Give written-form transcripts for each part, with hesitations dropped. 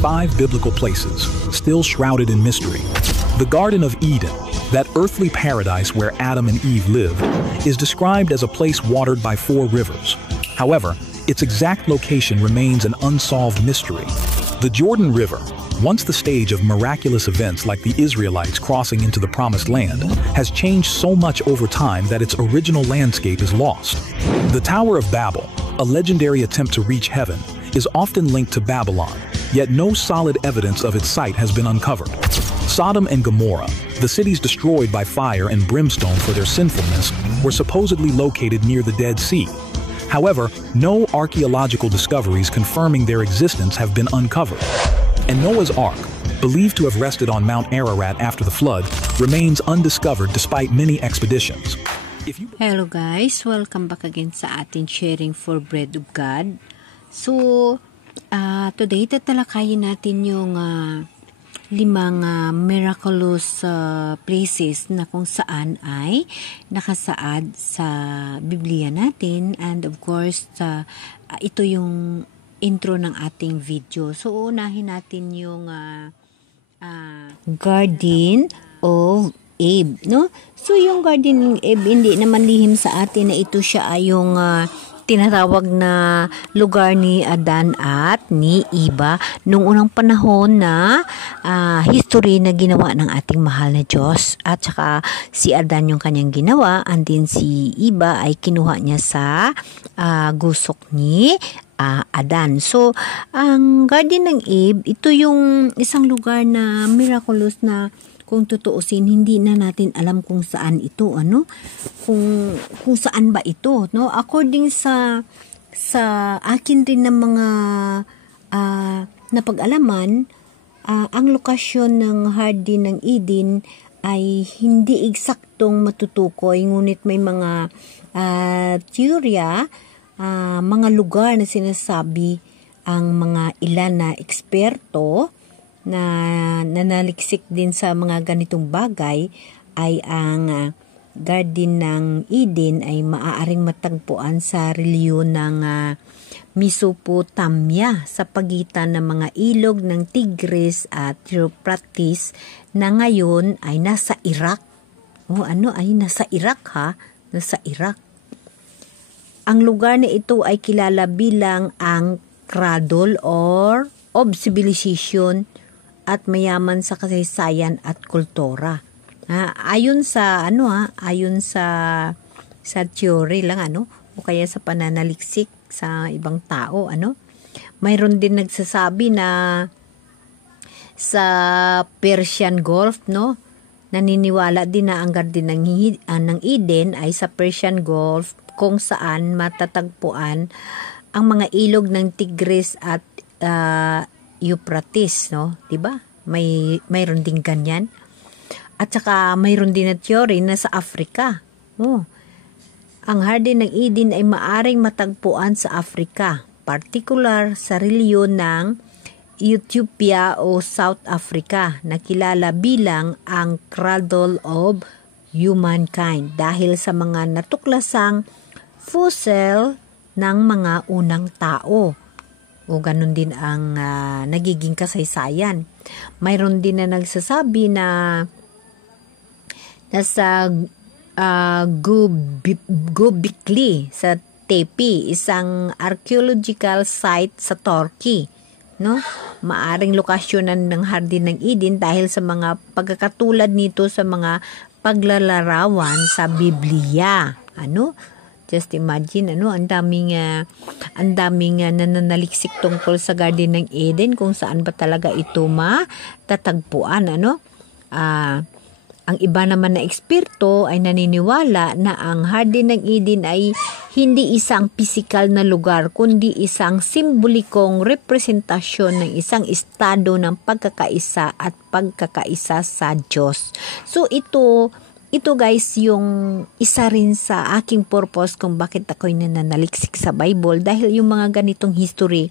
5 biblical places, still shrouded in mystery. The Garden of Eden, that earthly paradise where Adam and Eve lived, is described as a place watered by 4 rivers. However, its exact location remains an unsolved mystery. The Jordan River, once the stage of miraculous events like the Israelites crossing into the Promised Land, has changed so much over time that its original landscape is lost. The Tower of Babel, a legendary attempt to reach heaven, is often linked to Babylon, yet no solid evidence of its site has been uncovered. Sodom and Gomorrah, the cities destroyed by fire and brimstone for their sinfulness, were supposedly located near the Dead Sea. However, no archaeological discoveries confirming their existence have been uncovered. And Noah's Ark, believed to have rested on Mount Ararat after the flood, remains undiscovered despite many expeditions. Hello guys, welcome back again sa ating Sharing for Bread of God. So, today tatalakayin natin yung 5 miraculous places na kung saan ay nakasaad sa Biblia natin, and of course ito yung intro ng ating video. So unahin natin yung Garden of Eve, no? So yung Garden of Eve, hindi naman lihim sa atin na ito siya ay yung tinatawag na lugar ni Adan at ni Eva nung unang panahon na history na ginawa ng ating mahal na Diyos. At saka si Adan yung kanyang ginawa, and then si Eva ay kinuha niya sa gusok ni Adan. So, ang Garden ng Eve, ito yung isang lugar na miraculous na kung tutuusin, hindi na natin alam kung saan ito, kung saan ba ito, no? According sa akin rin ng mga napag-alaman, ang lokasyon ng Garden ng Eden ay hindi eksaktong matutukoy, ngunit may mga teorya, mga lugar na sinasabi ang mga ilan na eksperto na nanaliksik din sa mga ganitong bagay ay ang Garden ng Eden ay maaaring matagpuan sa reliyon ng Mesopotamia sa pagitan ng mga ilog ng Tigris at Euphrates na ngayon ay nasa Iraq. Nasa Iraq Nasa Iraq. Ang lugar na ito ay kilala bilang ang cradle of civilization at mayaman sa kasaysayan at kultura. Ayon sa theory lang o kaya sa pananaliksik sa ibang tao, mayroon din nagsasabi na sa Persian Gulf, naniniwala din na ang Garden ng Eden ay sa Persian Gulf kung saan matatagpuan ang mga ilog ng Tigris at Euphrates, diba? Mayroon din ganyan. At saka mayroon din na theory na sa Africa. Ang Garden ng Eden ay maaring matagpuan sa Africa, particular sa reliyon ng Ethiopia o South Africa, na kilala bilang ang Cradle of Humankind dahil sa mga natuklasang fossil ng mga unang tao. O ganun din ang nagiging kasaysayan. Mayroon din na nagsasabi na nasa Göbekli sa Tepe, isang archaeological site sa Turkey, maaring lokasyonan ng Garden ng Eden dahil sa mga pagkakatulad nito sa mga paglalarawan sa Biblia. Just imagine, ang daming nananaliksik tungkol sa Garden ng Eden, kung saan ba talaga ito matatagpuan, ang iba naman na eksperto ay naniniwala na ang Garden ng Eden ay hindi isang pisikal na lugar, kundi isang simbolikong representasyon ng isang estado ng pagkakaisa at pagkakaisa sa Diyos. So ito guys, yung isa rin sa aking purpose kung bakit ako'y nananaliksik sa Bible, dahil yung mga ganitong history,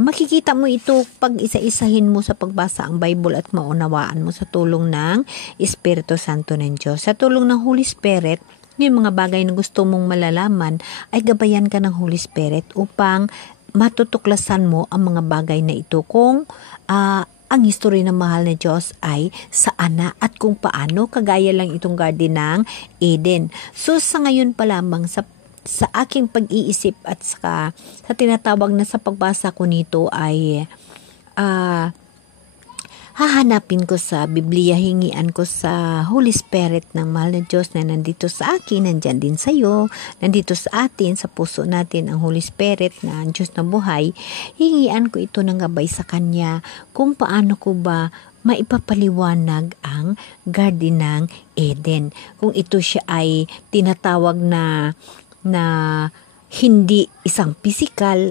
makikita mo ito pag isa-isahin mo sa pagbasa ang Bible at maunawaan mo sa tulong ng Espiritu Santo ng Diyos. Sa tulong ng Holy Spirit, yung mga bagay na gusto mong malalaman ay gabayan ka ng Holy Spirit upang matutuklasan mo ang mga bagay na ito kung ang history ng mahal na Diyos ay saan na at kung paano, kagaya lang itong Garden ng Eden. So sa ngayon pa lamang sa aking pag-iisip at sa tinatawag na sa pagbasa ko nito ay hahanapin ko sa Biblia, hingian ko sa Holy Spirit ng mahal na Diyos na nandito sa akin, nandyan din sa iyo, nandito sa atin, sa puso natin ang Holy Spirit na Diyos na buhay. Hingian ko ito ng gabay sa Kanya kung paano ko ba maipapaliwanag ang Garden ng Eden. Kung ito siya ay tinatawag na hindi isang physical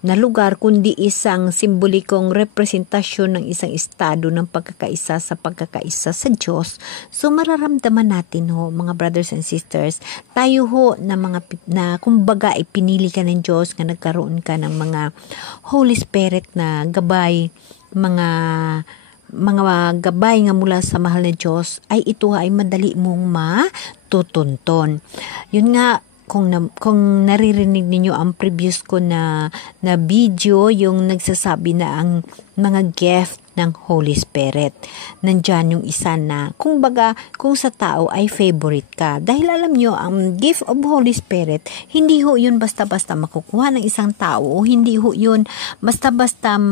na lugar, kundi isang simbolikong representasyon ng isang estado ng pagkakaisa sa Diyos. So mararamdaman natin mga brothers and sisters, tayo na kumbaga ay pinili ka ng Diyos, nga nagkaroon ka ng mga Holy Spirit na gabay, mga gabay nga mula sa mahal na Diyos, ay ito ay madali mong matutunton. Yun nga, kung naririnig ninyo ang previous ko na video, yung nagsasabi na ang mga gift ng Holy Spirit. Nandyan yung isa na, kung sa tao ay favorite ka. Dahil alam nyo, ang gift of Holy Spirit, hindi ho yun basta-basta makukuha ng isang tao, o hindi ho yun basta-basta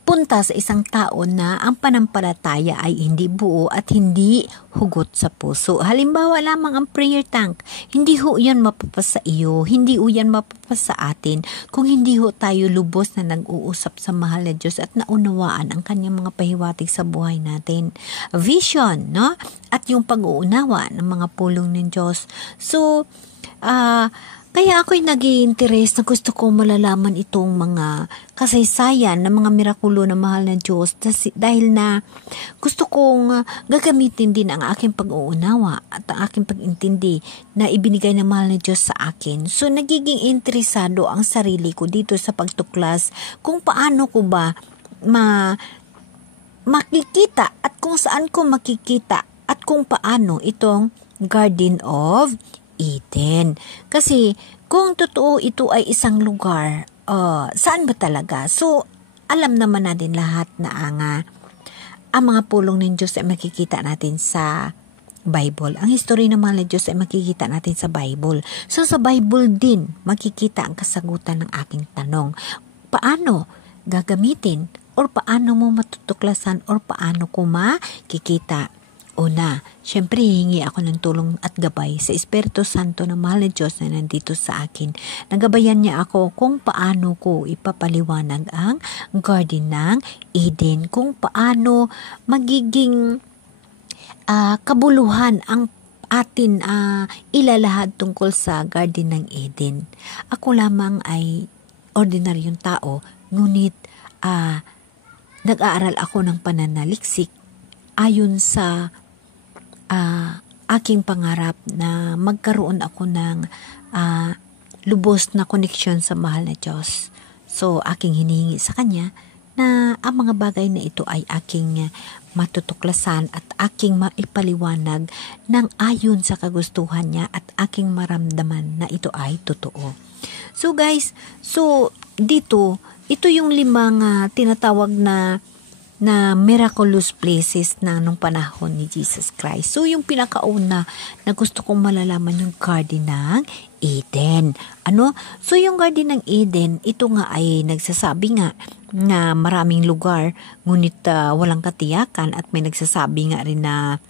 punta sa isang tao na ang panampalataya ay hindi buo at hindi hugot sa puso. Halimbawa lamang ang prayer tank. Hindi ho yan mapapasa iyo, hindi ho yan mapapasa atin kung hindi ho tayo lubos na nag-uusap sa mahal na Diyos at naunawaan ang kanyang mga pahiwatig sa buhay natin. Vision, no? At yung pag-uunawa ng mga pulong ng Diyos. So, kaya ako'y nag-i-interest na gusto ko malalaman itong mga kasaysayan ng mga mirakulo ng mahal na Diyos, dahil na gusto kong gagamitin din ang aking pag-uunawa at ang aking pag-intindi na ibinigay ng mahal na Diyos sa akin. So nagiging interesado ang sarili ko dito sa pagtuklas kung paano ko ba makikita at kung saan ko makikita at kung paano itong Garden of Eden. Kasi kung totoo ito ay isang lugar, saan ba talaga? So, alam naman natin lahat na ang mga pulong ng Diyos ay makikita natin sa Bible. Ang history ng mga Diyos ay makikita natin sa Bible. So, sa Bible din, makikita ang kasagutan ng aking tanong. Paano gagamitin? Or paano mo matutuklasan? Or paano ko makikita? Una, syempre hihingi ako ng tulong at gabay sa Espiritu Santo ng mahal na Diyos na nandito sa akin. Nagabayan niya ako kung paano ko ipapaliwanag ang Garden ng Eden, kung paano magiging kabuluhan ang atin ilalahad tungkol sa Garden ng Eden. Ako lamang ay ordinaryong tao, ngunit nag-aaral ako ng pananaliksik ayon sa aking pangarap na magkaroon ako ng lubos na koneksyon sa mahal na Diyos. So, aking hinihingi sa Kanya na ang mga bagay na ito ay aking matutuklasan at aking maipaliwanag ng ayon sa kagustuhan niya at aking maramdaman na ito ay totoo. So guys, dito, ito yung 5 tinatawag na miraculous places na nung panahon ni Jesus Christ. So, yung pinakauna na gusto kong malalaman yung Garden ng Eden. So, yung Garden ng Eden, ito nga ay nagsasabi nga na maraming lugar, ngunit walang katiyakan, at may nagsasabi nga rin na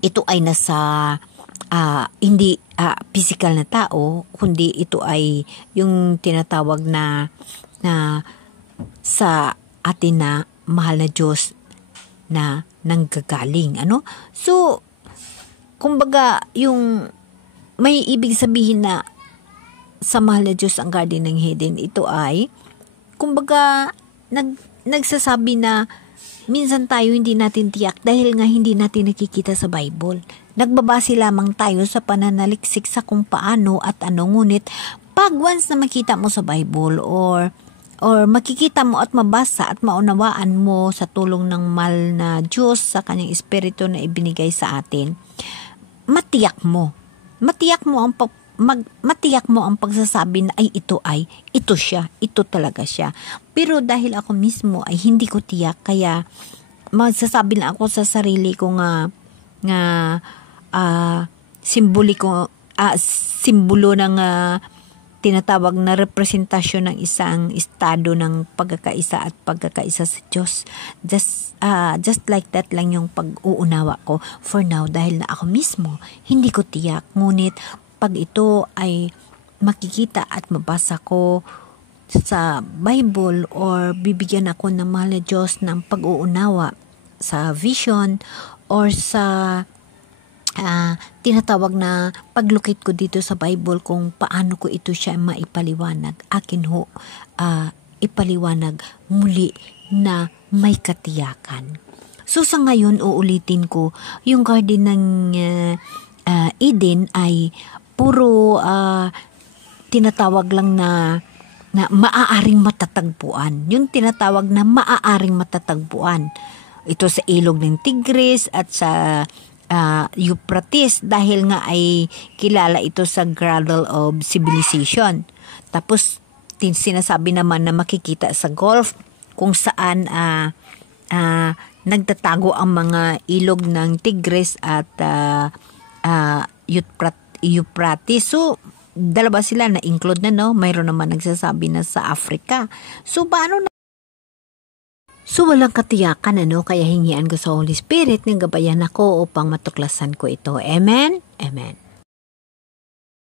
ito ay nasa hindi physical na tao, kundi ito ay yung tinatawag na sa atin na mahal na Diyos na nanggagaling. So, kumbaga, yung may ibig sabihin na sa mahal na Diyos ang Garden ng Eden, ito ay, kumbaga, nagsasabi na minsan tayo hindi natin tiyak dahil nga hindi natin nakikita sa Bible. Nagbabase lamang tayo sa pananaliksik sa kung paano at ngunit pag once na makita mo sa Bible or makikita mo at mabasa at maunawaan mo sa tulong ng mahal na Diyos sa kanyang Espiritu na ibinigay sa atin, matiyak mo matiyak mo ang pagsasabi na ito siya, ito talaga siya. Pero dahil ako mismo ay hindi ko tiyak, kaya magsasabi na ako sa sarili ko nga simbolo ng tinatawag na representasyon ng isang estado ng pagkakaisa at pagkakaisa sa Diyos. Just like that lang yung pag-uunawa ko for now, dahil na ako mismo hindi ko tiyak. Ngunit pag ito ay makikita at mabasa ko sa Bible or bibigyan ako ng mahal na Diyos ng pag-uunawa sa vision or sa tinatawag na paglukit ko dito sa Bible kung paano ko ito siya maipaliwanag, akin ho ipaliwanag muli na may katiyakan. So sa ngayon, uulitin ko, yung garden ng Eden ay puro tinatawag lang na maaaring matatagpuan. Yung tinatawag na maaaring matatagpuan. Ito sa ilog ng Tigris at sa Euphrates, dahil nga ay kilala ito sa cradle of civilization. Tapos sinasabi naman na makikita sa Gulf kung saan nagtatago ang mga ilog ng Tigris at Euphrates. So dalawa sila na include na, no? Mayroon naman nagsasabi na sa Africa. So paano na? So walang katiyakan, kaya hingian ko sa Holy Spirit ng gabayan ako upang matuklasan ko ito. Amen? Amen.